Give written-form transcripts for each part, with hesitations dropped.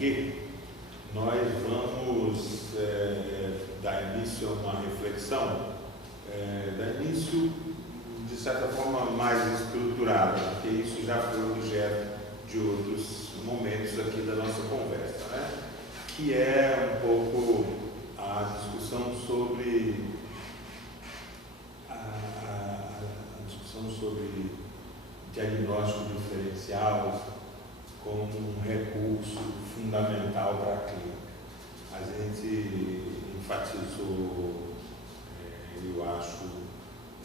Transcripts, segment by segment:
porque nós vamos dar início a uma reflexão, dar início de certa forma mais estruturada, porque isso já foi objeto de outros momentos aqui da nossa conversa, né? Que é um pouco a discussão sobre diagnóstico diferencial como um recurso fundamental para a clínica. A gente enfatizou, eu acho,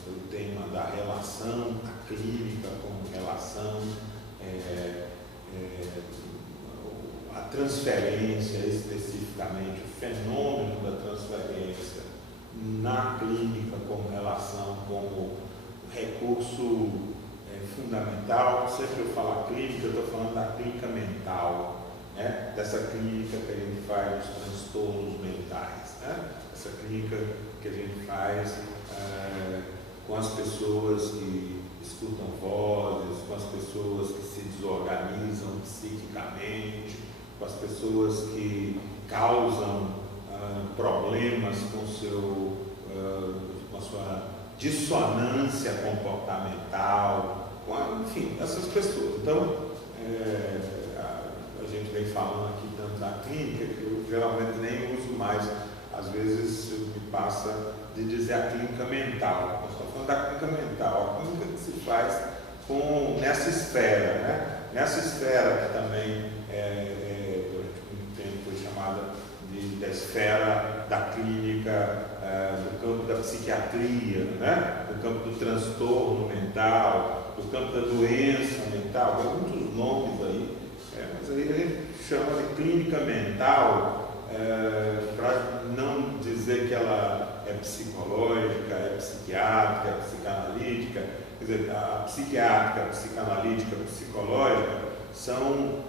o tema da relação, a clínica como relação, a transferência, especificamente, o fenômeno da transferência na clínica como relação, como recurso fundamental. Sempre eu falo clínica, eu estou falando da clínica mental, né? Dessa clínica que a gente faz nos transtornos mentais, né? Essa clínica que a gente faz com as pessoas que escutam vozes, com as pessoas que se desorganizam psiquicamente, com as pessoas que causam problemas com a sua dissonância comportamental, enfim, essas pessoas. Então, a gente vem falando aqui tanto da clínica, que eu geralmente nem uso mais, às vezes me passa de dizer a clínica mental. Nós estamos falando da clínica mental, a clínica que se faz nessa esfera, né? Nessa esfera que também, durante muito tempo, foi chamada da esfera da clínica, do campo da psiquiatria, né? Do campo do transtorno mental, do campo da doença mental, tem muitos nomes aí, mas aí a gente chama de clínica mental, para não dizer que ela é psicológica, é psiquiátrica, é psicanalítica. Quer dizer, a psiquiátrica, a psicanalítica, a psicológica são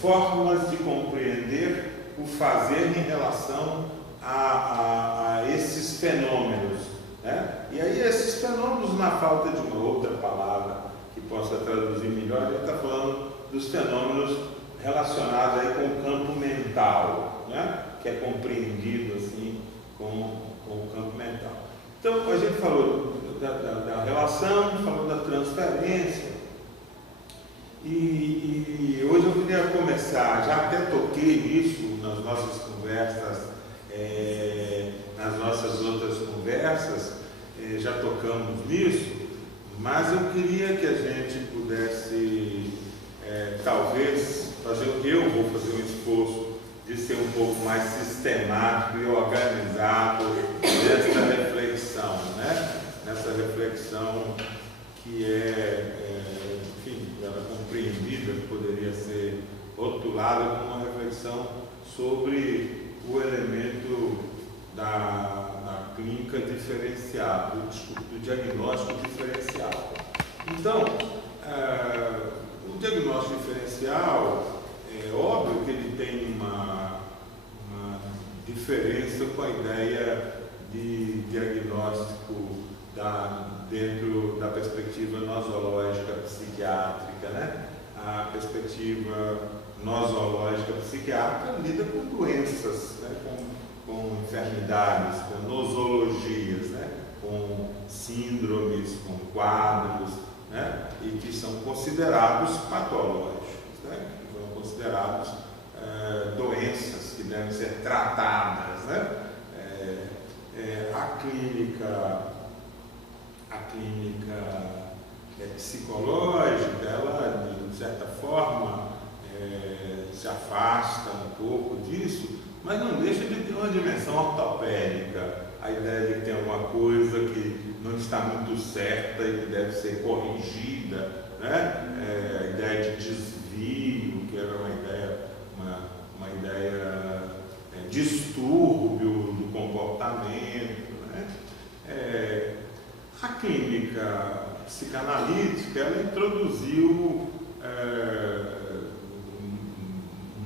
formas de compreender o fazer em relação a esses fenômenos, né? E aí esses fenômenos, na falta de uma outra palavra que possa traduzir melhor, a gente está falando dos fenômenos relacionados aí com o campo mental, né? Que é compreendido assim com o campo mental. Então a gente falou da relação, falou da transferência, e hoje eu queria começar, já até toquei isso nas nossas conversas, nas nossas outras conversas, já tocamos nisso, mas eu queria que a gente pudesse, talvez, eu vou fazer um esforço de ser um pouco mais sistemático e organizado nessa reflexão, né? Nessa reflexão que enfim, ela é compreendida, poderia ser rotulada como uma reflexão sobre o elemento da clínica diferenciada, do diagnóstico diferencial. Então, o diagnóstico diferencial, é óbvio que ele tem uma diferença com a ideia de diagnóstico dentro da perspectiva nosológica psiquiátrica, né? A perspectiva nosológica psiquiátrica lida com doenças, né? com enfermidades, com nosologias, né? Com síndromes, com quadros, né? E que são considerados patológicos, né? Que são considerados doenças que devem ser tratadas, né? A clínica psicológica, ela de certa forma se afasta um pouco disso, mas não deixa de ter uma dimensão ortopédica, a ideia de que tem alguma coisa que não está muito certa e que deve ser corrigida, né? A ideia de desvio, que era uma ideia distúrbio do comportamento, né? A clínica psicanalítica, ela introduziu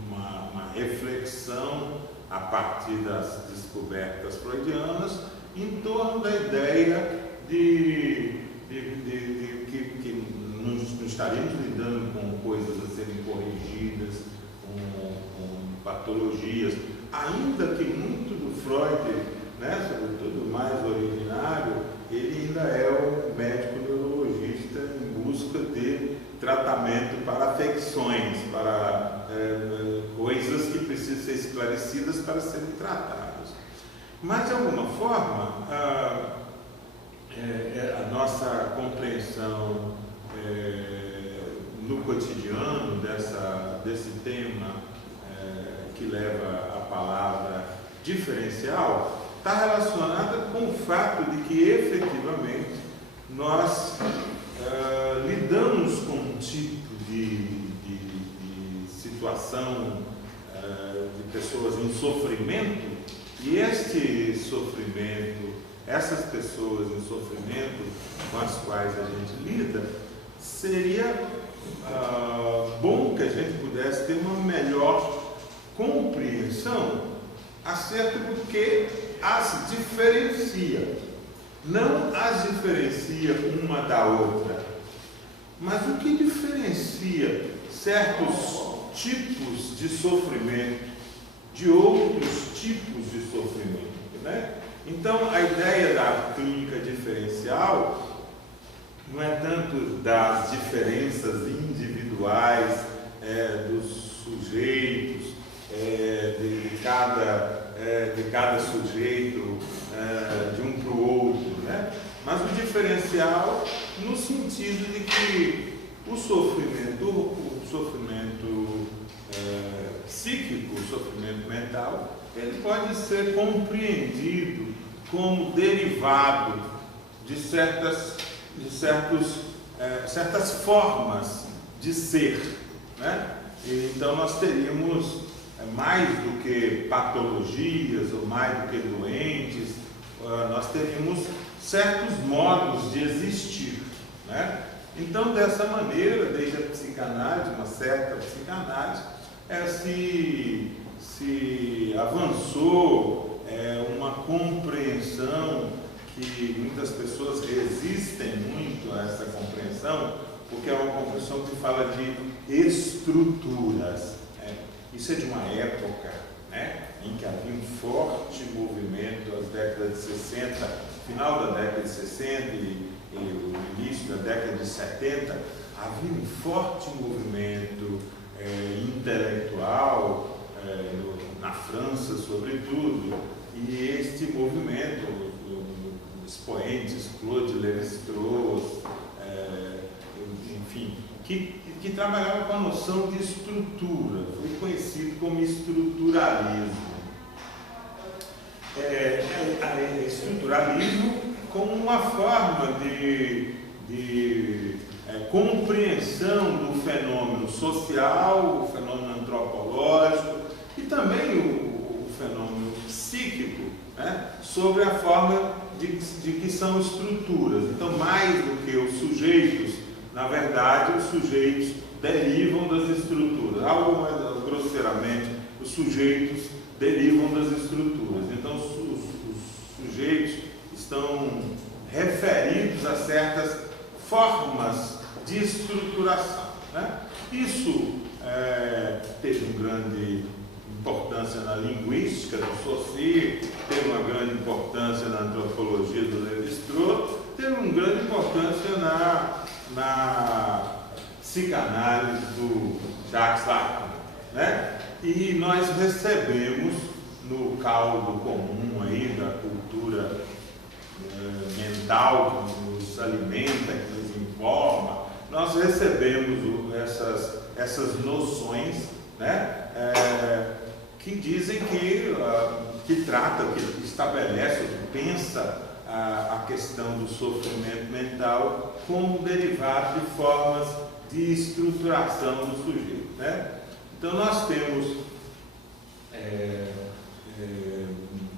uma reflexão a partir das descobertas freudianas em torno da ideia de que não estaríamos lidando com coisas a serem corrigidas, com patologias, ainda que muito do Freud, né, sobretudo mais originário, ele ainda é um médico neurologista em busca de tratamento para afecções, para coisas que precisam ser esclarecidas para serem tratadas. Mas, de alguma forma, a nossa compreensão no cotidiano desse tema que leva a palavra diferencial está relacionada com o fato de que efetivamente nós lidamos com um tipo de situação de pessoas em sofrimento, e este sofrimento, essas pessoas em sofrimento com as quais a gente lida, seria bom que a gente pudesse ter uma melhor compreensão acerca do que as diferencia. Não as diferencia uma da outra, mas o que diferencia certos tipos de sofrimento de outros tipos de sofrimento, né? Então, a ideia da clínica diferencial não é tanto das diferenças individuais dos sujeitos, de cada sujeito, de um para o outro, né? Mas o diferencial no sentido de que o sofrimento psíquico, o sofrimento mental, ele pode ser compreendido como derivado de certas formas de ser, né? Então nós teríamos mais do que patologias ou mais do que doentes, nós teríamos certos modos de existir, né? Então, dessa maneira, desde a psicanálise, uma certa psicanálise, se avançou uma compreensão que muitas pessoas resistem muito a essa compreensão, porque é uma compreensão que fala de estruturas. Isso é de uma época, né, em que havia um forte movimento, as décadas de 60, final da década de 60 e o início da década de 70, havia um forte movimento intelectual, na França sobretudo, e este movimento, os expoentes Claude Lévi-Strauss, enfim, que trabalhava com a noção de estrutura, foi conhecido como estruturalismo. Estruturalismo como uma forma de compreensão do fenômeno social, o fenômeno antropológico e também o fenômeno psíquico, né, sobre a forma de que são estruturas. Então, mais do que os sujeitos, na verdade, os sujeitos derivam das estruturas. Algo mais grosseiramente, os sujeitos derivam das estruturas. Então, os sujeitos estão referidos a certas formas de estruturação, né? Isso teve uma grande importância na linguística do Saussure, teve uma grande importância na antropologia do Lévi-Strauss, teve uma grande importância na psicanálise do Jacques Lacan, né? E nós recebemos no caldo comum aí da cultura mental que nos alimenta, que nos informa, nós recebemos essas noções, né, que dizem que trata, que estabelece, que pensa a questão do sofrimento mental como derivado de formas de estruturação do sujeito, né? Então nós temos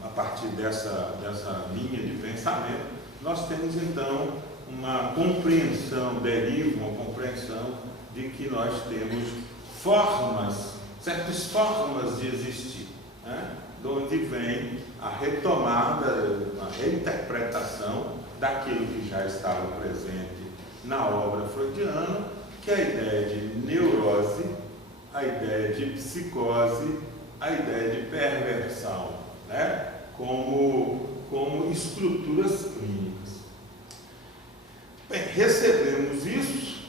a partir dessa linha de pensamento, nós temos então uma compreensão, uma compreensão de que nós temos certas formas de existir, né? De onde vem a retomada, a reinterpretação daquilo que já estava presente na obra freudiana, que é a ideia de neurose, a ideia de psicose, a ideia de perversão, né? como estruturas clínicas. Bem, recebemos isso,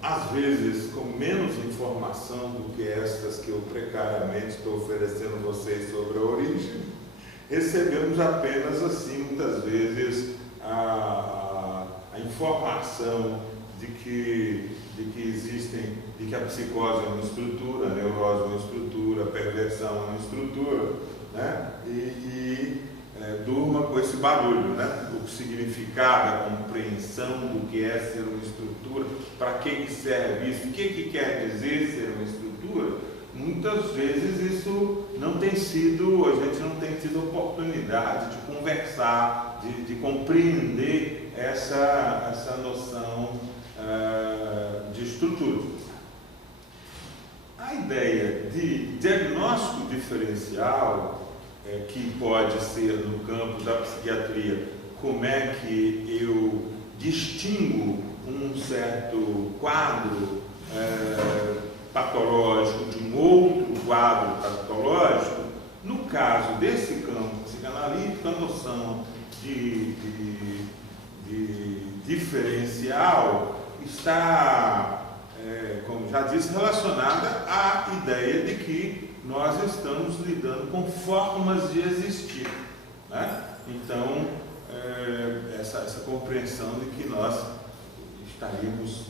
às vezes com menos informação do que estas que eu precariamente estou oferecendo a vocês sobre a origem. Recebemos apenas assim, muitas vezes, a informação de que a psicose é uma estrutura, a neurose é uma estrutura, a perversão é uma estrutura, né? Durma com esse barulho, né? O significado, a compreensão do que é ser uma estrutura, para que serve isso, o que quer dizer ser uma estrutura. Muitas vezes isso não tem sido, a gente não tem tido oportunidade de conversar, de compreender essa noção de estrutura. A ideia de diagnóstico diferencial, que pode ser no campo da psiquiatria, como é que eu distingo um certo quadro patológico de um outro quadro patológico. No caso desse campo psicanalítico, a noção de diferencial está, como já disse, relacionada à ideia de que nós estamos lidando com formas de existir, né? Então, essa compreensão de que nós estaríamos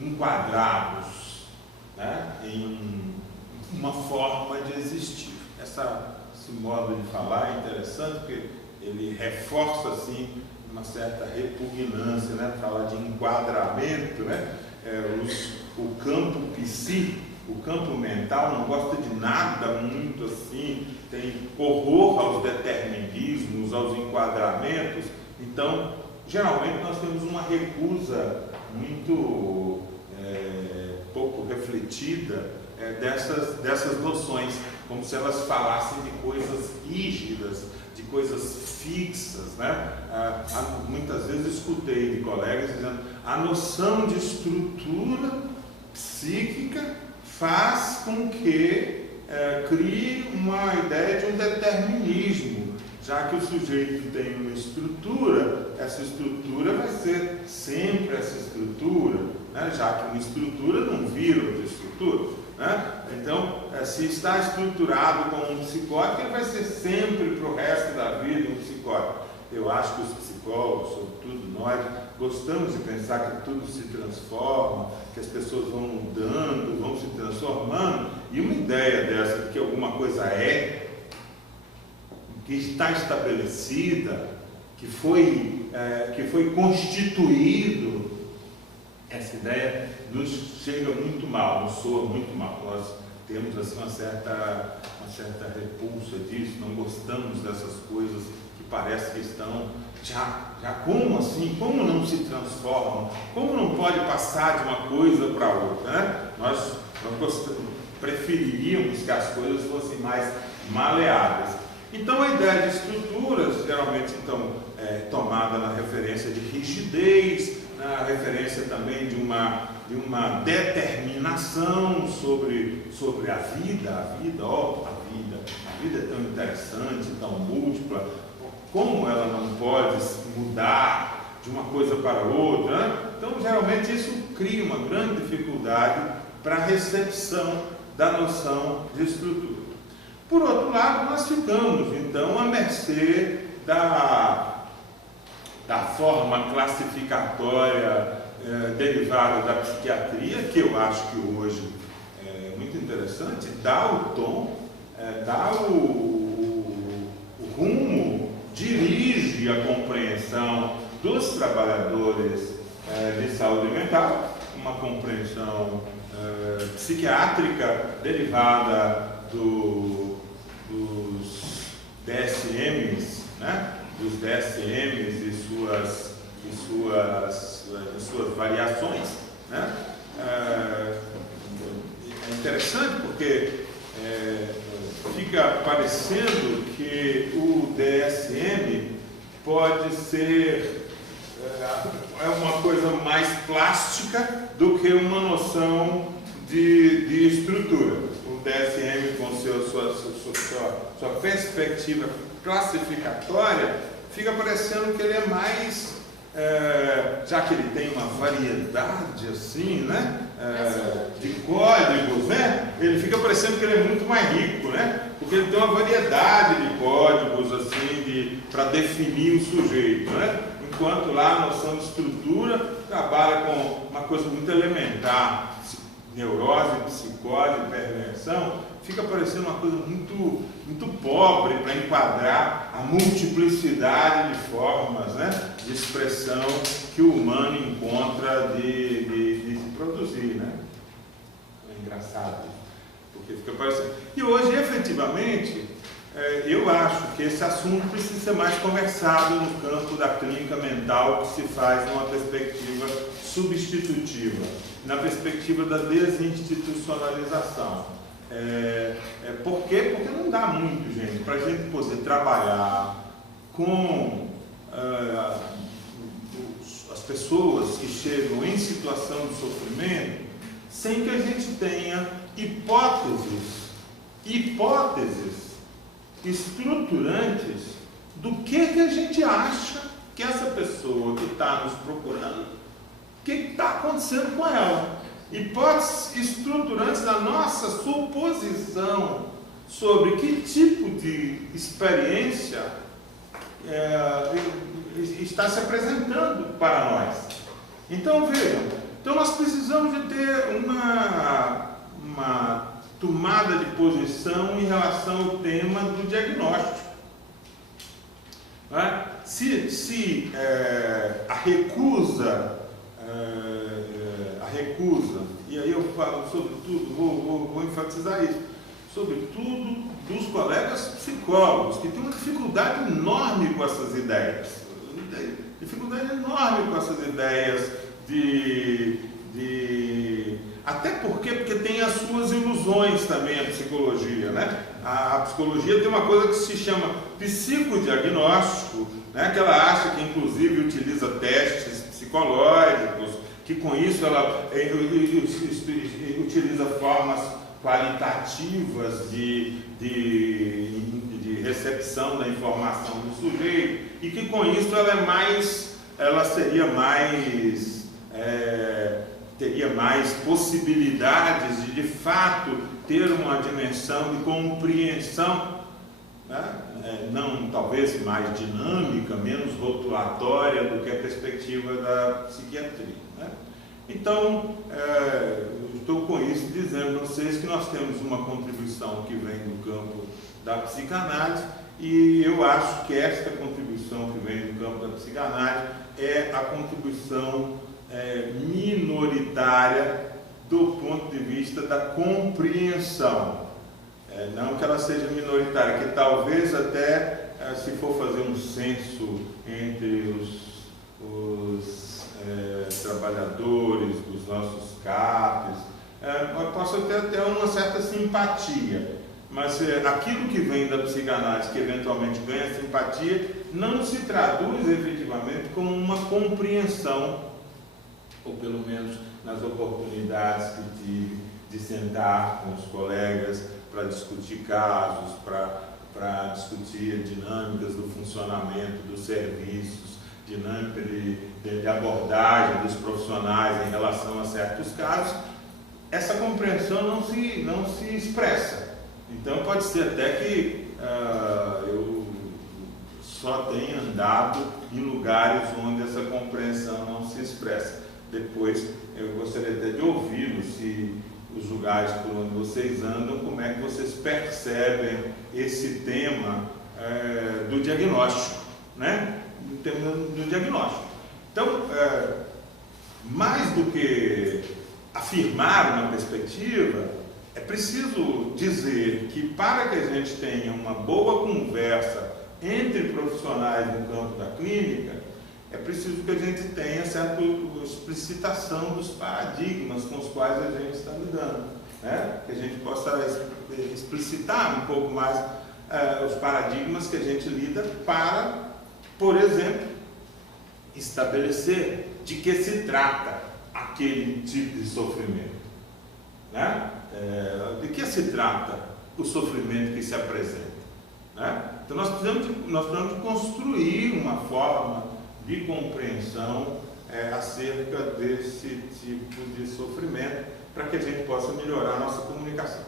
enquadrados, né, em uma forma de existir. Esse modo de falar é interessante porque ele reforça assim uma certa repugnância, né? Falar de enquadramento, né? O campo psíquico, o campo mental não gosta de nada muito assim, tem horror aos determinismos, aos enquadramentos. Então, geralmente nós temos uma recusa muito pouco refletida dessas noções, como se elas falassem de coisas rígidas, de coisas fixas, né? Muitas vezes escutei de colegas dizendo: a noção de estrutura psíquica faz com que crie uma ideia de um determinismo, já que o sujeito tem uma estrutura, essa estrutura vai ser sempre essa estrutura, né? Já que uma estrutura não vira outra estrutura, né? Então, se está estruturado como um psicótico, ele vai ser sempre para o resto da vida um psicótico. Eu acho que os psicólogos, sobretudo nós, gostamos de pensar que tudo se transforma, que as pessoas vão mudando, vão se transformando, e uma ideia dessa de que alguma coisa que está estabelecida, que foi constituído, essa ideia nos chega muito mal, nos soa muito mal. Nós temos assim, uma certa repulsa disso, não gostamos dessas coisas que parece que estão já como assim, como não se transformam, como não pode passar de uma coisa para outra, né? Nós preferiríamos que as coisas fossem mais maleáveis. Então a ideia de estruturas geralmente então é tomada na referência de rigidez, na referência também de uma determinação sobre a vida. A vida é tão interessante, tão múltipla, como ela não pode mudar de uma coisa para outra, né? Então geralmente isso cria uma grande dificuldade para a recepção da noção de estrutura. Por outro lado, nós ficamos então à mercê da forma classificatória derivada da psiquiatria, que eu acho que hoje é muito interessante, dá o tom, dá o rumo, dirige a compreensão dos trabalhadores de saúde mental, uma compreensão psiquiátrica derivada dos DSMs, né? Dos DSMs e suas variações, né? É interessante porque fica parecendo que o DSM pode ser uma coisa mais plástica do que uma noção de estrutura. sua perspectiva classificatória, fica parecendo que ele é mais, já que ele tem uma variedade assim, né, de códigos, né, ele fica parecendo que ele é muito mais rico, né, porque ele tem uma variedade de códigos assim, para definir o sujeito, né, enquanto lá a noção de estrutura trabalha com uma coisa muito elementar, neurose, psicose, perversão, fica parecendo uma coisa muito, muito pobre para enquadrar a multiplicidade de formas, né, de expressão que o humano encontra de se produzir, né? É engraçado isso, porque fica parecendo. E hoje, efetivamente, eu acho que esse assunto precisa ser mais conversado no campo da clínica mental, que se faz numa perspectiva substitutiva, na perspectiva da desinstitucionalização. Por quê? Porque não dá muito, gente, para a gente poder trabalhar com as pessoas que chegam em situação de sofrimento sem que a gente tenha hipóteses estruturantes do que a gente acha que essa pessoa que está nos procurando, o que está acontecendo com ela. Hipóteses estruturantes da nossa suposição sobre que tipo de experiência está se apresentando para nós. Então, vejam, nós precisamos de ter uma tomada de posição em relação ao tema do diagnóstico. Né? Se a recusa, e aí eu falo sobretudo, vou enfatizar isso, sobretudo dos colegas psicólogos, que têm uma dificuldade enorme com essas ideias, até porque tem as suas ilusões também a psicologia, né? A psicologia tem uma coisa que se chama psicodiagnóstico, né? Que ela acha que inclusive utiliza testes psicológicos, que com isso ela utiliza formas qualitativas de recepção da informação do sujeito, e que com isso teria mais possibilidades de fato ter uma dimensão de compreensão, né? Não talvez mais dinâmica, menos rotulatória do que a perspectiva da psiquiatria, né? Então, estou com isso dizendo a vocês que nós temos uma contribuição que vem do campo da psicanálise, e eu acho que esta contribuição que vem do campo da psicanálise é a contribuição minoritária do ponto de vista da compreensão. Não que ela seja minoritária, que talvez até, se for fazer um censo entre os trabalhadores dos nossos CAPs, possa ter até uma certa simpatia, mas aquilo que vem da psicanálise, que eventualmente ganha simpatia, não se traduz efetivamente como uma compreensão, ou pelo menos nas oportunidades que tive de sentar com os colegas para discutir casos, para discutir dinâmicas do funcionamento dos serviços, dinâmica de abordagem dos profissionais em relação a certos casos. Essa compreensão não se expressa. Então pode ser até que eu só tenha andado em lugares onde essa compreensão não se expressa. Depois eu gostaria até de ouvi-los, se os lugares por onde vocês andam, como é que vocês percebem esse tema do diagnóstico, né? O tema do diagnóstico. Então, mais do que afirmar uma perspectiva, é preciso dizer que para que a gente tenha uma boa conversa entre profissionais no campo da clínica, é preciso que a gente tenha certa explicitação dos paradigmas com os quais a gente está lidando, né? Que a gente possa explicitar um pouco mais os paradigmas que a gente lida para, por exemplo, estabelecer de que se trata aquele tipo de sofrimento, né? De que se trata o sofrimento que se apresenta, né? Então nós precisamos de construir uma forma de compreensão acerca desse tipo de sofrimento, para que a gente possa melhorar a nossa comunicação.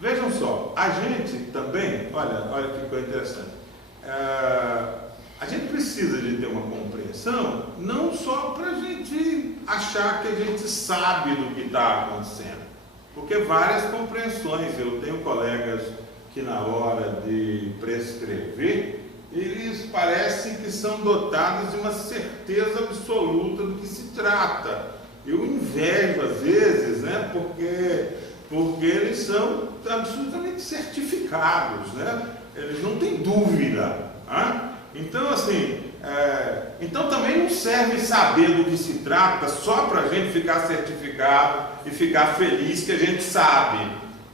Vejam só, a gente também, olha que coisa interessante, a gente precisa de ter uma compreensão, não só para a gente achar que a gente sabe do que está acontecendo, porque várias compreensões, eu tenho colegas que na hora de prescrever, eles parecem que são dotados de uma certeza absoluta do que se trata. Eu invejo às vezes, né, porque eles são absolutamente certificados, né? Eles não têm dúvida, né? Então assim, então também não serve saber do que se trata só para a gente ficar certificado e ficar feliz que a gente sabe,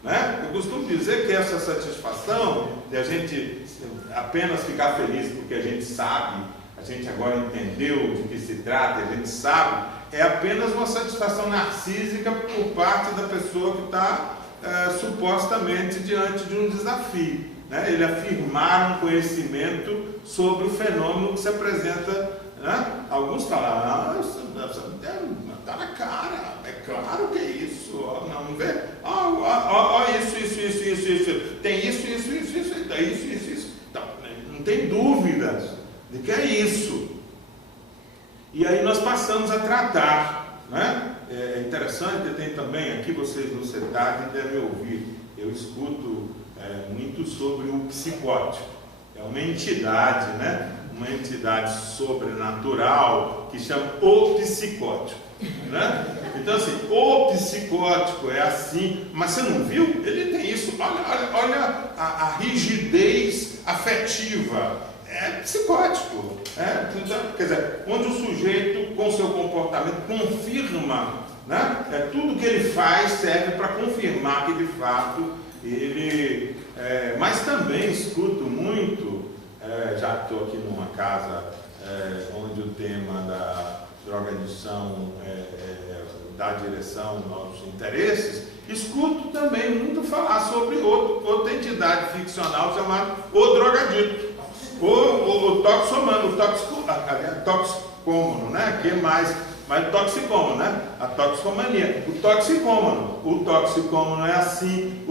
né? Eu costumo dizer que essa satisfação de a gente apenas ficar feliz porque a gente sabe, a gente agora entendeu de que se trata, a gente sabe, é apenas uma satisfação narcísica por parte da pessoa que está supostamente diante de um desafio, né? Ele afirmar um conhecimento sobre o fenômeno que se apresenta, né? Alguns falam, está na cara, é claro que é isso, não vê? Isso, tem isso, isso. Então, não tem dúvidas de que é isso. E aí nós passamos a tratar, né? É interessante, tem também aqui, vocês no CETAD devem ouvir, eu escuto muito sobre o psicótico. É uma entidade, né? Uma entidade sobrenatural que chama o psicótico, né? Então assim, o psicótico é assim, mas você não viu? Ele tem isso, olha a rigidez afetiva, é psicótico, quer dizer, onde o sujeito com seu comportamento confirma, né? Tudo que ele faz serve para confirmar que de fato ele, mas também escuto muito, já estou aqui numa casa onde o tema da drogadição dá direção aos interesses, escuto também muito falar sobre outra entidade ficcional chamada o drogadito, o toxomano, o toxicômano, né? Que é mais toxicômano, né? A toxicomania, o toxicômano é assim,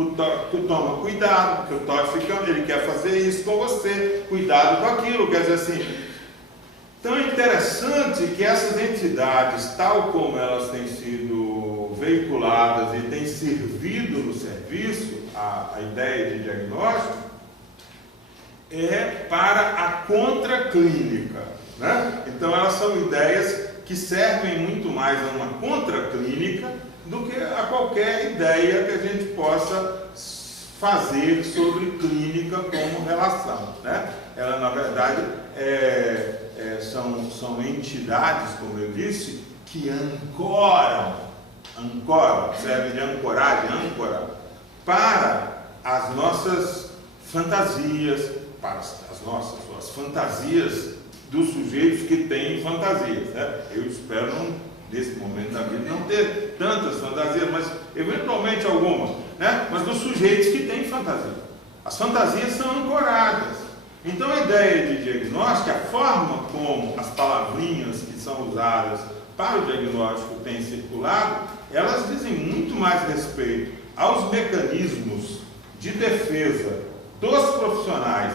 tu toma cuidado, porque o toxicômano, ele quer fazer isso com você, cuidado com aquilo, quer dizer assim. Então é interessante que essas entidades, tal como elas têm sido veiculadas e têm servido no serviço, a ideia de diagnóstico, é para a contraclínica, né? Então elas são ideias que servem muito mais a uma contraclínica do que a qualquer ideia que a gente possa fazer sobre clínica como relação, né? Ela, na verdade, são entidades, como eu disse, que ancoram, serve de ancoragem, âncora, para as nossas fantasias, para as fantasias dos sujeitos que têm fantasias, né? Eu espero, nesse momento da vida, não ter tantas fantasias, mas eventualmente algumas, né? Mas dos sujeitos que têm fantasia. As fantasias são ancoradas. Então a ideia de diagnóstico, a forma como as palavrinhas que são usadas para o diagnóstico têm circulado, elas dizem muito mais respeito aos mecanismos de defesa dos profissionais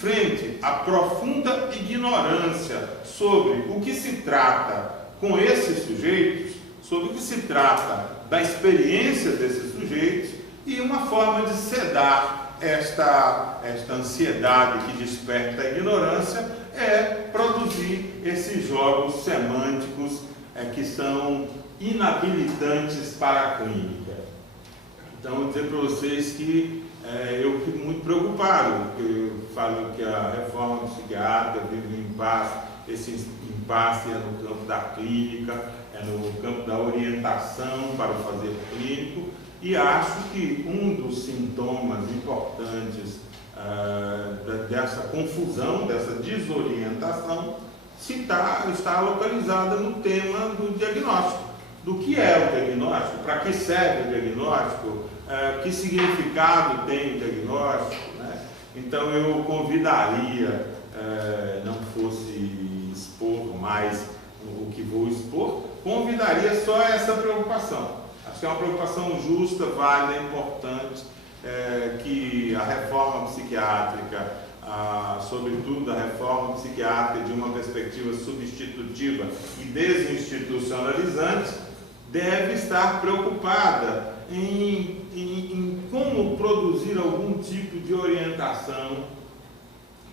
frente à profunda ignorância sobre o que se trata com esses sujeitos, sobre o que se trata da experiência desses sujeitos, e uma forma de sedar esta ansiedade que desperta a ignorância é produzir esses jogos semânticos que são inabilitantes para a clínica. Então, vou dizer para vocês que eu fico muito preocupado, porque eu falo que a reforma psiquiátrica vive um impasse. Esse impasse é no campo da clínica, é no campo da orientação para o fazer clínico, e acho que um dos sintomas importantes dessa confusão, dessa desorientação, está localizada no tema do diagnóstico. Do que é o diagnóstico? Para que serve o diagnóstico? que significado tem o diagnóstico, né? Então eu convidaria, não fosse expor mais o que vou expor, convidaria só essa preocupação. Acho que é uma preocupação justa, válida, importante, que a reforma psiquiátrica, sobretudo a reforma psiquiátrica de uma perspectiva substitutiva e desinstitucionalizante, deve estar preocupada em como produzir algum tipo de orientação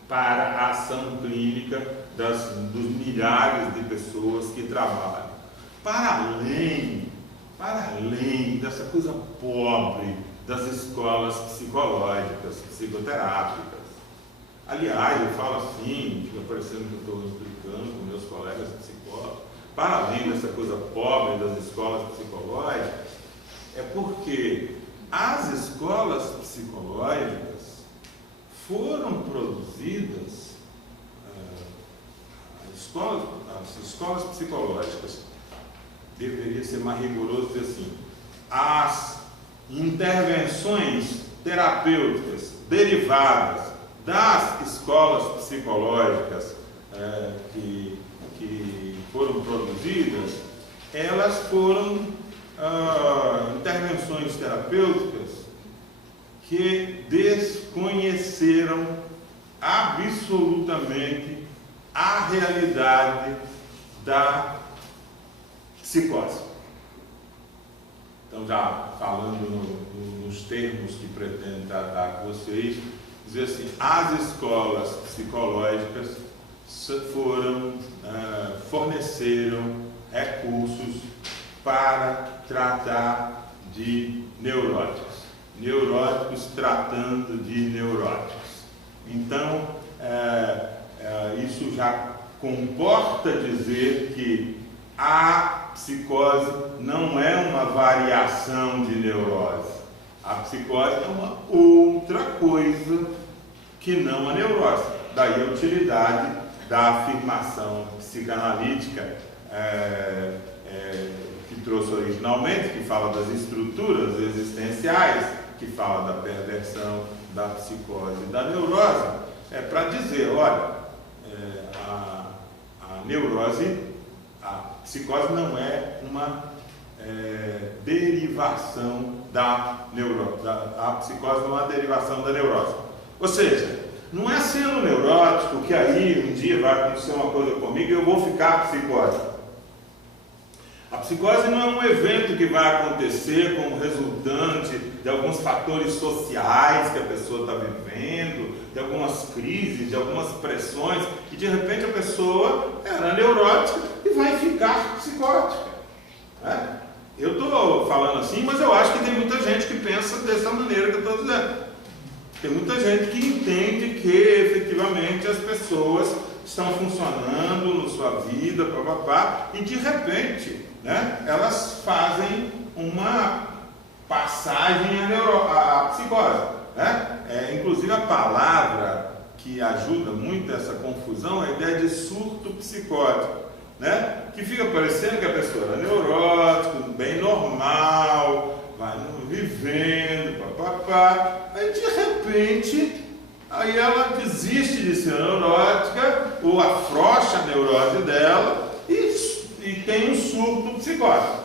para a ação clínica dos milhares de pessoas que trabalham. Para além dessa coisa pobre das escolas psicológicas, psicoterápicas. Aliás, eu falo assim, fica parecendo que eu estou explicando com meus colegas psicólogos, para além dessa coisa pobre das escolas psicológicas, é porque as escolas psicológicas foram produzidas, as escolas psicológicas, deveria ser mais rigoroso dizer assim, as intervenções terapêuticas derivadas das escolas psicológicas que foram produzidas, elas foram intervenções terapêuticas que desconheceram absolutamente a realidade da psicose. Então, já falando nos termos que pretendo tratar com vocês, dizer assim, as escolas psicológicas forneceram recursos para tratar de neuróticos tratando de neuróticos. Então, isso já comporta dizer que a psicose não é uma variação de neurose. A psicose é uma outra coisa que não a neurose. Daí a utilidade da afirmação psicanalítica que trouxe originalmente, que fala das estruturas existenciais, que fala da perversão, da psicose e da neurose, para dizer, olha, a neurose, a psicose não é uma derivação da neurose. A psicose não é uma derivação da neurose. Ou seja, não é sendo neurótico que aí um dia vai acontecer uma coisa comigo e eu vou ficar psicótico. A psicose não é um evento que vai acontecer como resultante de alguns fatores sociais que a pessoa está vivendo, de algumas crises, de algumas pressões, e de repente a pessoa era neurótica e vai ficar psicótica. Né? Eu estou falando assim, mas eu acho que tem muita gente que pensa dessa maneira que eu estou dizendo. Tem muita gente que entende que efetivamente as pessoas estão funcionando na sua vida, e de repente, né, elas fazem uma passagem à psicose. Né? Inclusive a palavra que ajuda muito essa confusão é a ideia de surto psicótico. Né? Que fica parecendo que a pessoa era neurótica, bem normal, vai vivendo, aí de repente, aí ela desiste de ser neurótica, ou afrouxa a neurose dela e tem um surto psicótico.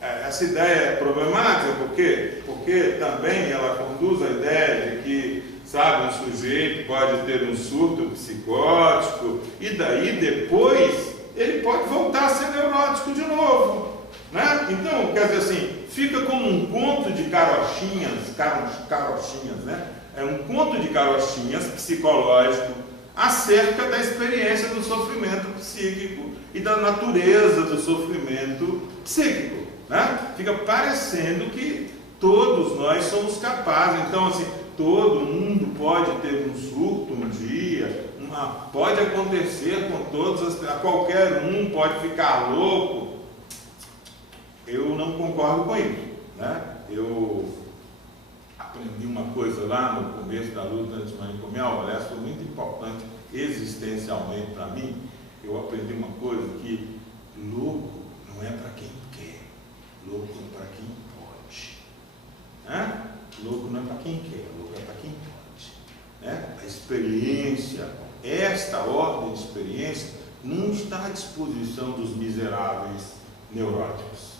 Essa ideia é problemática, por quê? Porque também ela conduz a ideia de que, sabe, um sujeito pode ter um surto psicótico e daí depois ele pode voltar a ser neurótico de novo. Né? Então, quer dizer assim, fica como um conto de carochinhas, né? É um conto de carochinhas psicológico acerca da experiência do sofrimento psíquico e da natureza do sofrimento psíquico. Né? Fica parecendo que todos nós somos capazes. Então, assim, todo mundo pode ter um surto um dia, pode acontecer com todos, qualquer um pode ficar louco. Eu não concordo com isso. Né? Eu aprendi uma coisa lá no começo da luta antimanicomial, aliás, foi muito importante existencialmente para mim. Eu aprendi uma coisa, que louco não é para quem quer, louco é para quem pode. Né? quem quer, o lugar é para quem pode. Né? A experiência, esta ordem de experiência, não está à disposição dos miseráveis neuróticos.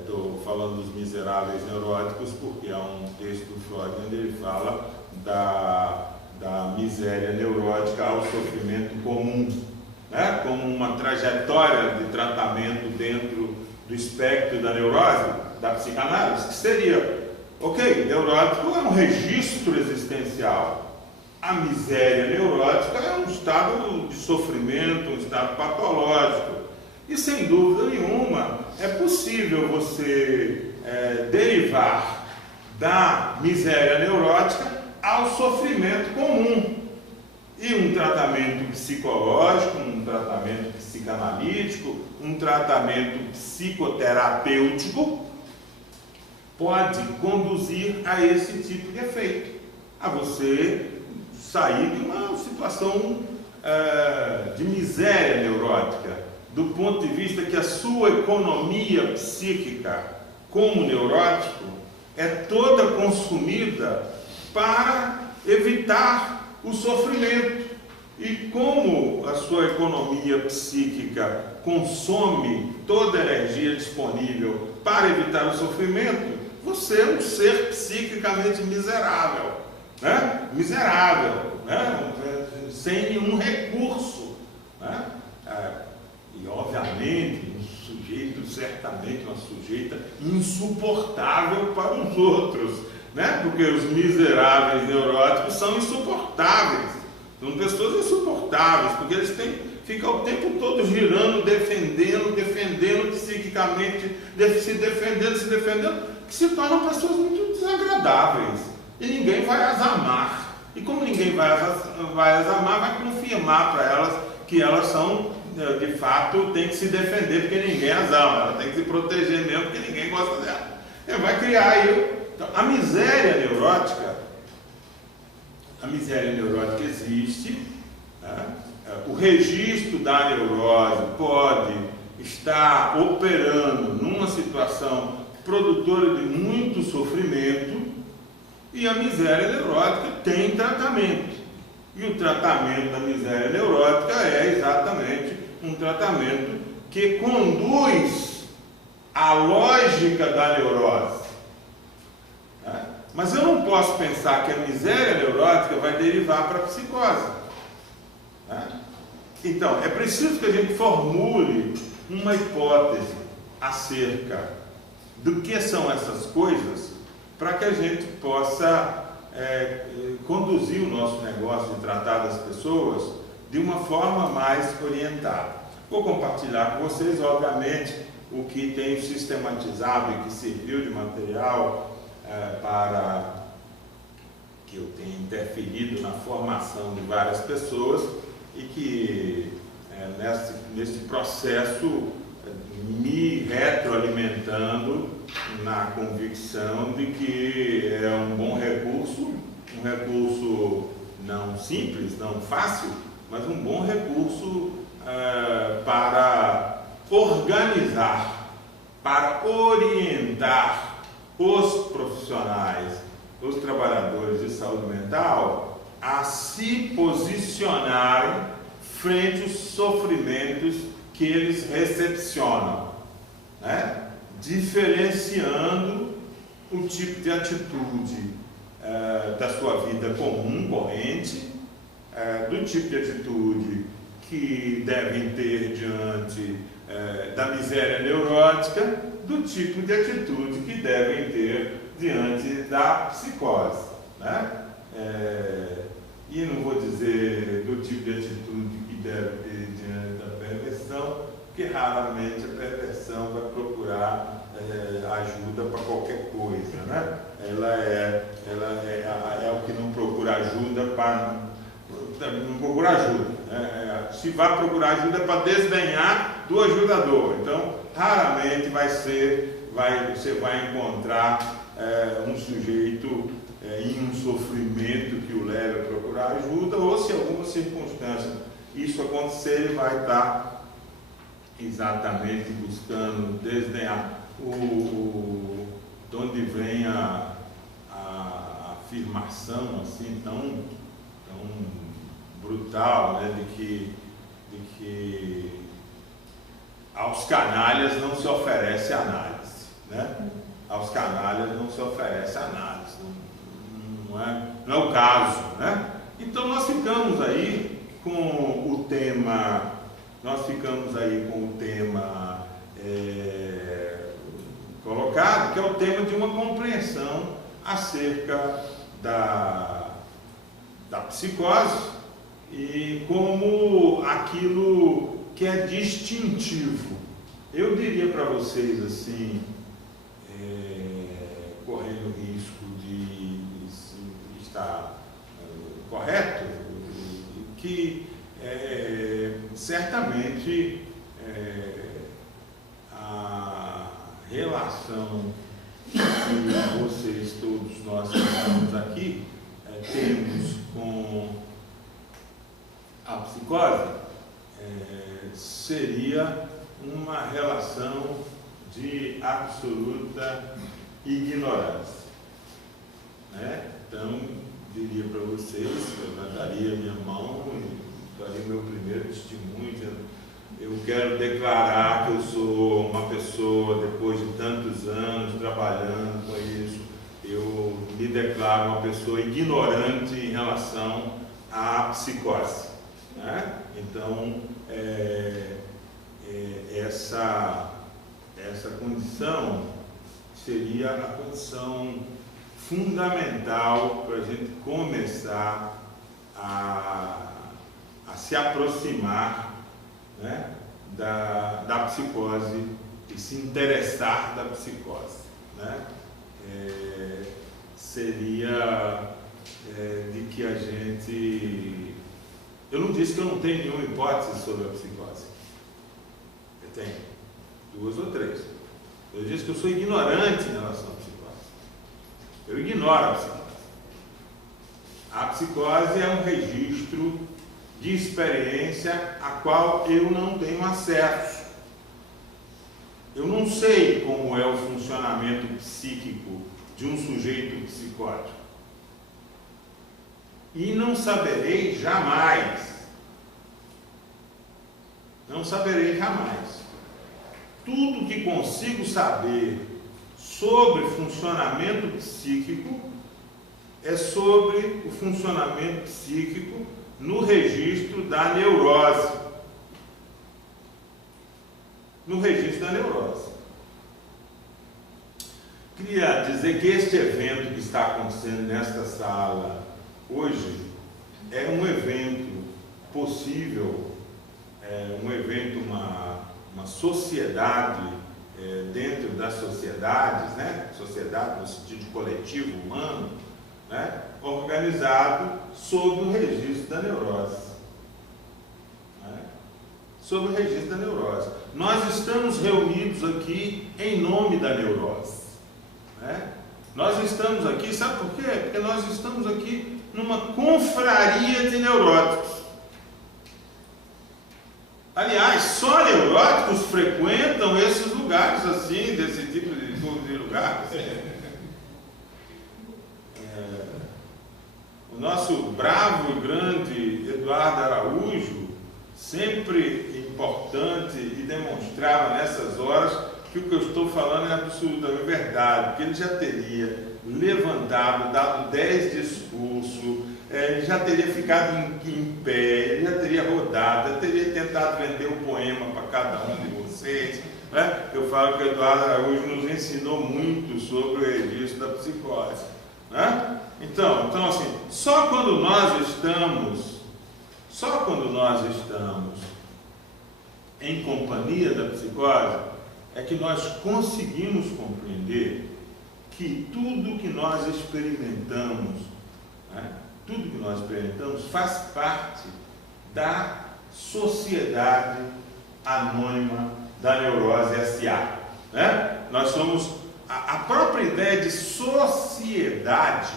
Estou falando dos miseráveis neuróticos porque há um texto do Freud onde ele fala da miséria neurótica ao sofrimento comum, né? Como uma trajetória de tratamento dentro do espectro da neurose, da psicanálise, que seria, ok, neurótico é um registro existencial. A miséria neurótica é um estado de sofrimento, um estado patológico. E sem dúvida nenhuma é possível você derivar da miséria neurótica ao sofrimento comum. E um tratamento psicológico, um tratamento psicanalítico, um tratamento psicoterapêutico pode conduzir a esse tipo de efeito, a você sair de uma situação de miséria neurótica, do ponto de vista que a sua economia psíquica como neurótico é toda consumida para evitar o sofrimento. E como a sua economia psíquica consome toda a energia disponível para evitar o sofrimento, você é um ser psiquicamente miserável, né? Miserável, né? Sem nenhum recurso, né? E obviamente um sujeito, certamente uma sujeita insuportável para os outros, né? Porque os miseráveis neuróticos são insuportáveis, são pessoas insuportáveis, porque eles ficam o tempo todo girando, defendendo psiquicamente, se defendendo, que se tornam pessoas muito desagradáveis, e ninguém vai as amar. E como ninguém vai as amar, vai confirmar para elas que elas são, de fato, tem que se defender porque ninguém as ama, ela tem que se proteger mesmo porque ninguém gosta dela. Vai criar aí. Então, a miséria neurótica existe, né? O registro da neurose pode estar operando numa situação produtora de muito sofrimento, e a miséria neurótica tem tratamento. E o tratamento da miséria neurótica é exatamente um tratamento que conduz à lógica da neurose. Mas eu não posso pensar que a miséria neurótica vai derivar para a psicose. Então, é preciso que a gente formule uma hipótese acerca do que são essas coisas, para que a gente possa conduzir o nosso negócio de tratar das pessoas de uma forma mais orientada. Vou compartilhar com vocês, obviamente, o que tenho sistematizado e que serviu de material para que eu tenha interferido na formação de várias pessoas e que nesse processo me retroalimentando na convicção de que é um bom recurso, um recurso não simples, não fácil, mas um bom recurso para organizar, para orientar os profissionais, os trabalhadores de saúde mental a se posicionarem frente aos sofrimentos que eles recepcionam, né? Diferenciando o tipo de atitude da sua vida comum, corrente, do tipo de atitude que devem ter diante da miséria neurótica, do tipo de atitude que devem ter diante da psicose, né? E não vou dizer do tipo de atitude que deve ter diante da perversão, porque raramente a perversão vai procurar ajuda para qualquer coisa, né? Ela é o que não procura ajuda para não procurar ajuda, né? Se vai procurar ajuda é para desdenhar do ajudador. Então, raramente você vai encontrar um sujeito em um sofrimento que o leve a procurar ajuda, ou se em alguma circunstância isso acontecer, ele vai estar exatamente buscando desdenhar de onde vem a afirmação assim tão brutal, né, de que aos canalhas não se oferece análise, né? Aos canalhas não se oferece análise, não é o caso, né? Então nós ficamos aí com o tema, colocado, que é o tema de uma compreensão acerca da psicose e como aquilo que é distintivo. Eu diria para vocês assim, correndo o risco de estar correto, que certamente a relação que vocês, todos nós que estamos aqui, temos com a psicose, seria uma relação de absoluta ignorância, né? Então, diria para vocês, eu levantaria minha mão e daria meu primeiro testemunho. Eu quero declarar que eu sou uma pessoa, depois de tantos anos trabalhando com isso, eu me declaro uma pessoa ignorante em relação à psicose, né? Então, essa condição seria a condição fundamental para a gente começar a se aproximar, né, da psicose e se interessar da psicose, né? Seria de que a gente... Eu não disse que eu não tenho nenhuma hipótese sobre a psicose. Eu tenho 2 ou 3. Eu disse que eu sou ignorante em relação à psicose. Eu ignoro a psicose. A psicose é um registro de experiência a qual eu não tenho acesso. Eu não sei como é o funcionamento psíquico de um sujeito psicótico. E não saberei jamais. Não saberei jamais. Tudo que consigo saber sobre funcionamento psíquico é sobre o funcionamento psíquico no registro da neurose. No registro da neurose. Queria dizer que este evento que está acontecendo nesta sala hoje é um evento possível, um evento, uma sociedade dentro das sociedades, né? Sociedade no sentido de coletivo humano, né? Organizado sob o registro da neurose. Né? Sob o registro da neurose. Nós estamos reunidos aqui em nome da neurose. Né? Nós estamos aqui, sabe por quê? Porque nós estamos aqui numa confraria de neuróticos. Aliás, só neuróticos frequentam esses lugares assim, desse tipo de lugares. O nosso bravo e grande Eduardo Araújo, sempre importante e demonstrava nessas horas que o que eu estou falando é absolutamente verdade, porque ele já teria levantado, dado 10 discursos, ele já teria ficado em pé, ele já teria rodado, já teria tentado vender um poema para cada um de vocês. Né? Eu falo que o Eduardo Araújo nos ensinou muito sobre o registro da psicose. Né? Então assim, só quando nós estamos em companhia da psicose é que nós conseguimos compreender que tudo que nós experimentamos, né, faz parte da Sociedade Anônima da Neurose S.A. Né? Nós somos a própria ideia de sociedade,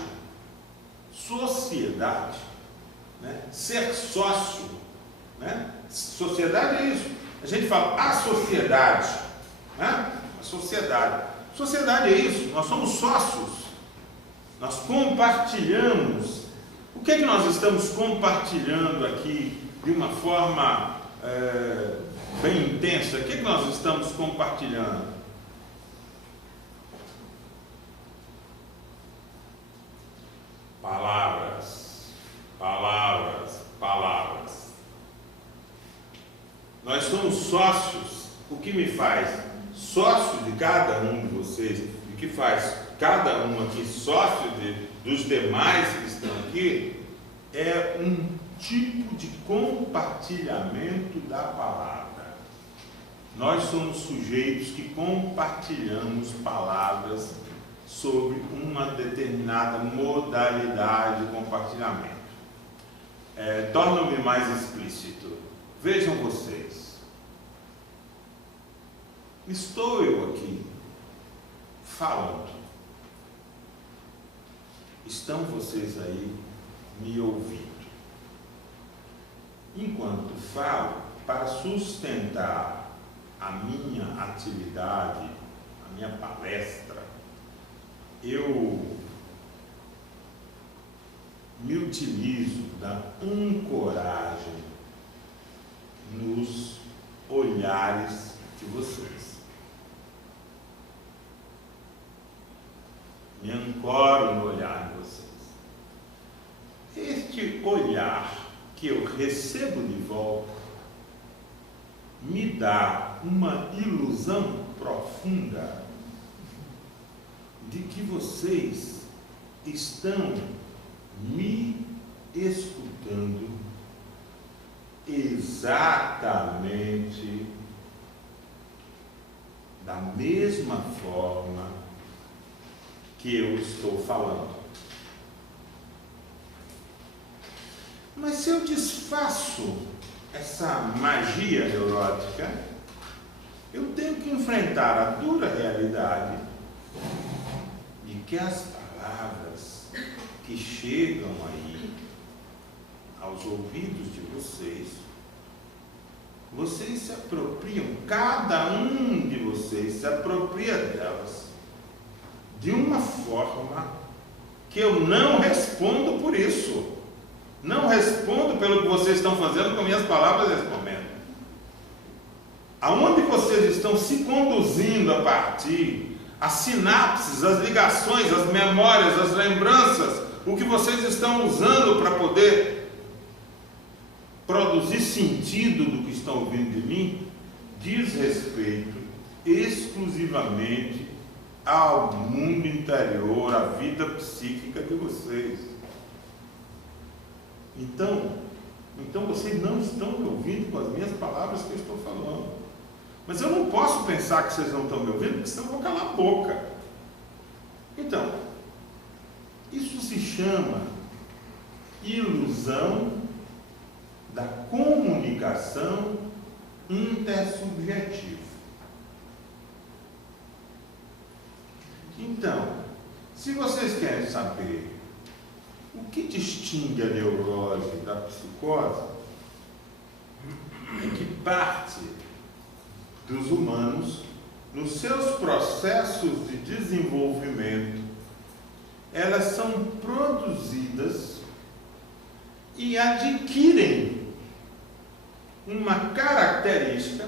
né? Ser sócio, né? Sociedade é isso. A gente fala a sociedade, né? A sociedade é isso. Nós somos sócios. Nós compartilhamos. O que é que nós estamos compartilhando aqui de uma forma bem intensa? O que é que nós estamos compartilhando? Palavras, palavras, palavras. Nós somos sócios. O que me faz sócio de cada um de vocês, o que faz cada um aqui sócio dos demais que estão aqui, é um tipo de compartilhamento da palavra. Nós somos sujeitos que compartilhamos palavras sobre uma determinada modalidade de compartilhamento. Torna-me mais explícito. Vejam vocês. Estou eu aqui falando. Estão vocês aí me ouvindo. Enquanto falo, para sustentar a minha atividade, a minha palestra, eu me utilizo da ancoragem nos olhares de vocês. Me ancoro no olhar de vocês. Este olhar que eu recebo de volta me dá uma ilusão profunda de que vocês estão me escutando exatamente da mesma forma que eu estou falando. Mas se eu desfaço essa magia neurótica, eu tenho que enfrentar a dura realidade de que as palavras que chegam aí aos ouvidos de vocês, vocês se apropriam, cada um de vocês se apropria delas de uma forma que eu não respondo por isso. Não respondo pelo que vocês estão fazendo com minhas palavras nesse momento. Aonde vocês estão se conduzindo a partir, as sinapses, as ligações, as memórias, as lembranças, o que vocês estão usando para poder produzir sentido do que estão ouvindo de mim, diz respeito exclusivamente ao mundo interior, à vida psíquica de vocês. Então vocês não estão me ouvindo com as minhas palavras que eu estou falando. Mas eu não posso pensar que vocês não estão me ouvindo, porque senão eu vou calar a boca. Então, isso se chama ilusão da comunicação intersubjetiva. Então, se vocês querem saber o que distingue a neurose da psicose, é que parte dos humanos, nos seus processos de desenvolvimento, elas são produzidas e adquirem uma característica,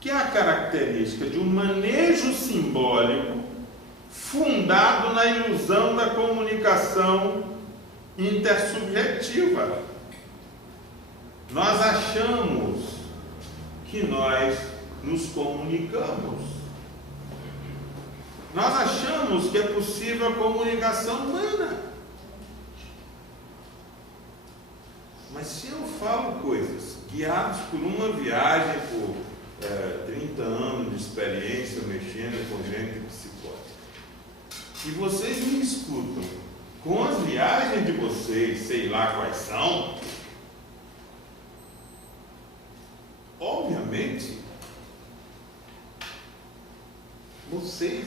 que é a característica de um manejo simbólico fundado na ilusão da comunicação intersubjetiva. Nós achamos que nós nos comunicamos. Nós achamos que é possível a comunicação humana. Mas se eu falo coisas guiados por uma viagem por 30 anos de experiência mexendo com gente psicótica, e vocês me escutam com as viagens de vocês, sei lá quais são, obviamente vocês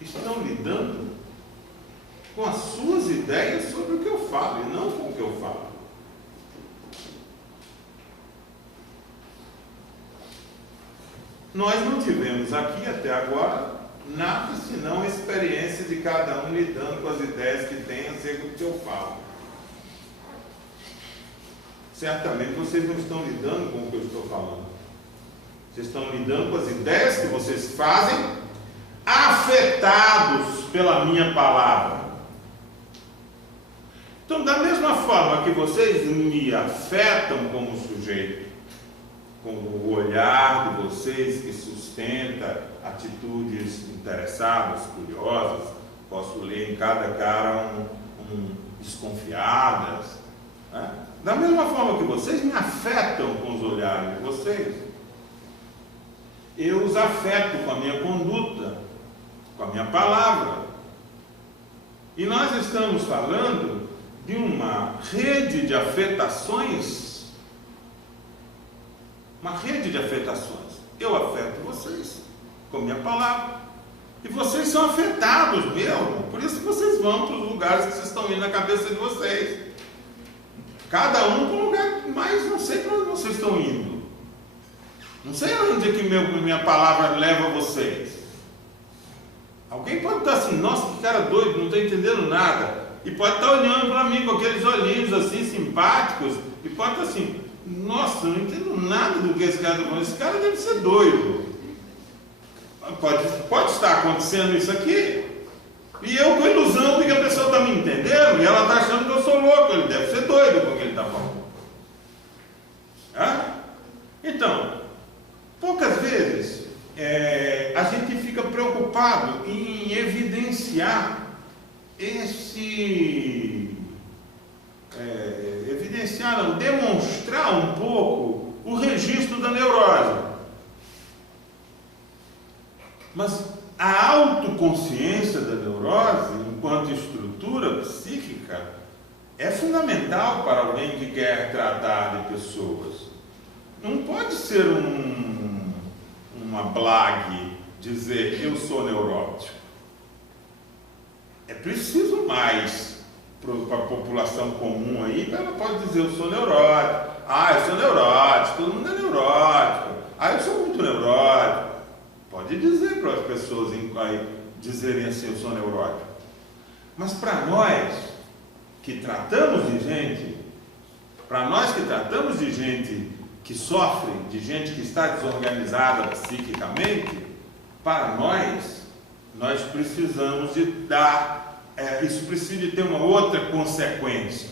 estão lidando com as suas ideias sobre o que eu falo e não com o que eu falo. Nós não tivemos aqui até agora nada senão a experiência de cada um lidando com as ideias que tem acerca do que eu falo. Certamente vocês não estão lidando com o que eu estou falando. Vocês estão lidando com as ideias que vocês fazem, afetados pela minha palavra. Então, da mesma forma que vocês me afetam como sujeito, com o olhar de vocês que sustenta atitudes interessadas, curiosas, posso ler em cada cara desconfiadas, né? Da mesma forma que vocês me afetam com os olhares de vocês, eu os afeto com a minha conduta, com a minha palavra. E nós estamos falando de uma rede de afetações, uma rede de afetações. Eu afeto vocês com a minha palavra, e vocês são afetados mesmo, por isso que vocês vão para os lugares que vocês estão indo na cabeça de vocês, cada um para um lugar, mas não sei para onde vocês estão indo, não sei onde é que minha palavra leva vocês. Alguém pode estar assim, nossa, que cara doido, não estou entendendo nada, e pode estar olhando para mim com aqueles olhinhos assim simpáticos, e pode estar assim, nossa, eu não entendo nada do que esse cara está falando, esse cara deve ser doido. Pode estar acontecendo isso aqui, e eu com a ilusão de que a pessoa está me entendendo, e ela está achando que eu sou louco, ele deve ser doido com o que ele está falando. Então, poucas vezes a gente fica preocupado em evidenciar demonstrar um pouco o registro da neurose. Mas a autoconsciência da neurose, enquanto estrutura psíquica, é fundamental para alguém que quer tratar de pessoas. Não pode ser uma blague dizer eu sou neurótico. É preciso mais para a população comum aí, ela pode dizer eu sou neurótico. Eu sou neurótico, todo mundo é neurótico. Eu sou muito neurótico. Pode dizer para as pessoas dizerem assim, eu sou neurótico. Mas para nós que tratamos de gente, que sofre, de gente que está desorganizada psiquicamente, para nós precisamos de dar, isso precisa de ter uma outra consequência.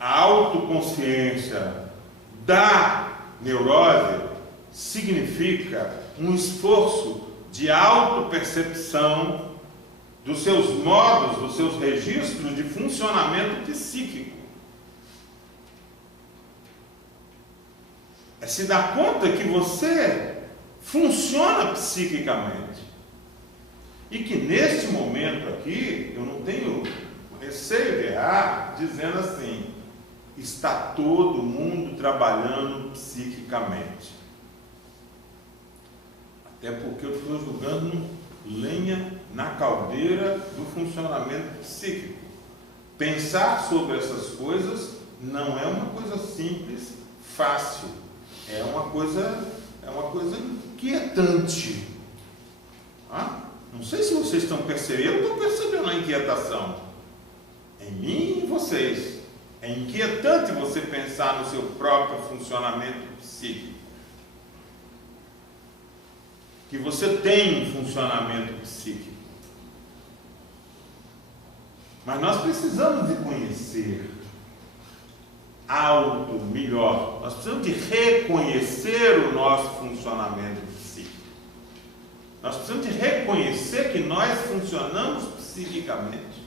A autoconsciência da neurose significa um esforço de autopercepção dos seus modos, dos seus registros de funcionamento psíquico. É se dar conta que você funciona psiquicamente. E que neste momento aqui, eu não tenho receio de errar, dizendo assim, está todo mundo trabalhando psiquicamente. Até porque eu estou jogando lenha na caldeira do funcionamento psíquico. Pensar sobre essas coisas não é uma coisa simples, fácil. É uma coisa inquietante. Não sei se vocês estão percebendo, eu estou percebendo a inquietação. Em mim e em vocês. É inquietante você pensar no seu próprio funcionamento psíquico. Que você tem um funcionamento psíquico. Mas nós precisamos de conhecer melhor. Nós precisamos de reconhecer o nosso funcionamento psíquico. Nós precisamos de reconhecer que nós funcionamos psiquicamente.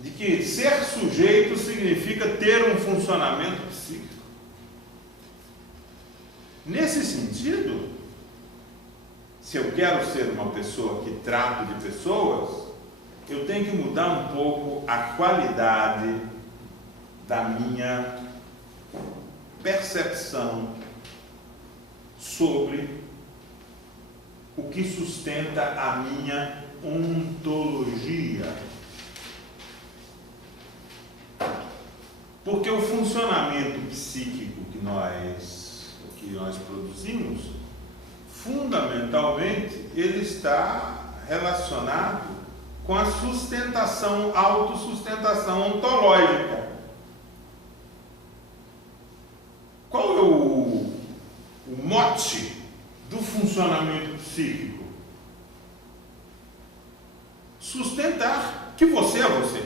De que ser sujeito significa ter um funcionamento psíquico. Nesse sentido, se eu quero ser uma pessoa que trata de pessoas, eu tenho que mudar um pouco a qualidade da minha percepção sobre o que sustenta a minha ontologia. Porque o funcionamento psíquico que nós produzimos fundamentalmente, ele está relacionado com a sustentação, autossustentação ontológica. Qual é o mote do funcionamento psíquico? Sustentar que você é você.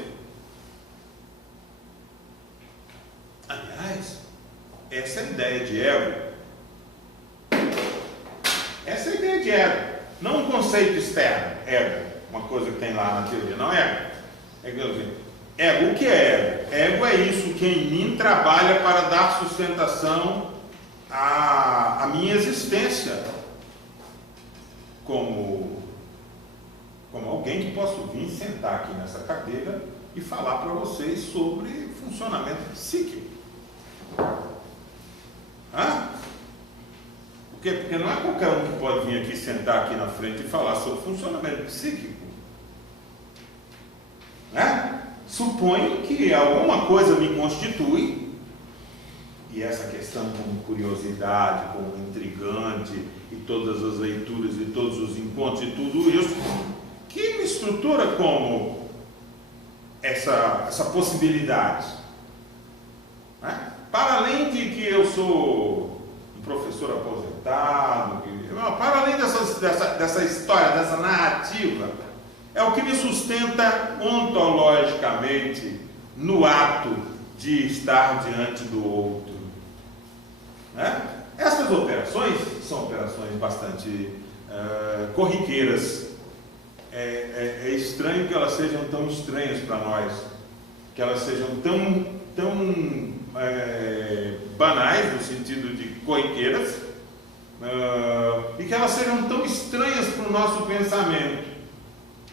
Aliás, essa é a ideia de ego. Essa é a ideia de ego. Não um conceito externo, ego. Uma coisa que tem lá na teoria. Não é ego. Ego, o que é ego? Ego é isso que em mim trabalha para dar sustentação à minha existência. Como alguém que posso vir sentar aqui nessa cadeira e falar para vocês sobre funcionamento psíquico. Hã? Por quê? Porque não é qualquer um que pode vir aqui sentar aqui na frente e falar sobre funcionamento psíquico. Né? Suponho que alguma coisa me constitui, e essa questão como curiosidade, como intrigante, e todas as leituras e todos os encontros e tudo isso, que me estrutura como essa possibilidade. Né? Para além de que eu sou um professor aposentado, para além dessa história, dessa narrativa, é o que me sustenta ontologicamente no ato de estar diante do outro. Né? Essas operações são operações bastante corriqueiras. É estranho que elas sejam tão estranhas para nós, que elas sejam tão banais, no sentido de corriqueiras, e que elas sejam tão estranhas para o nosso pensamento,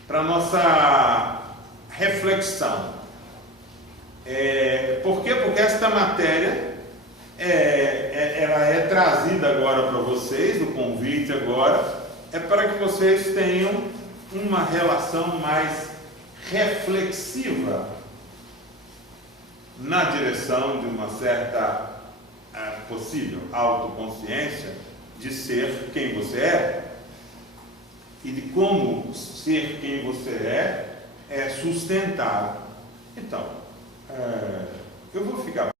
para a nossa reflexão. Por quê? Porque esta matéria ela é trazida agora para vocês, o convite agora é para que vocês tenham uma relação mais reflexiva na direção de uma certa possível autoconsciência de ser quem você é e de como ser quem você é sustentado. Então, eu vou ficar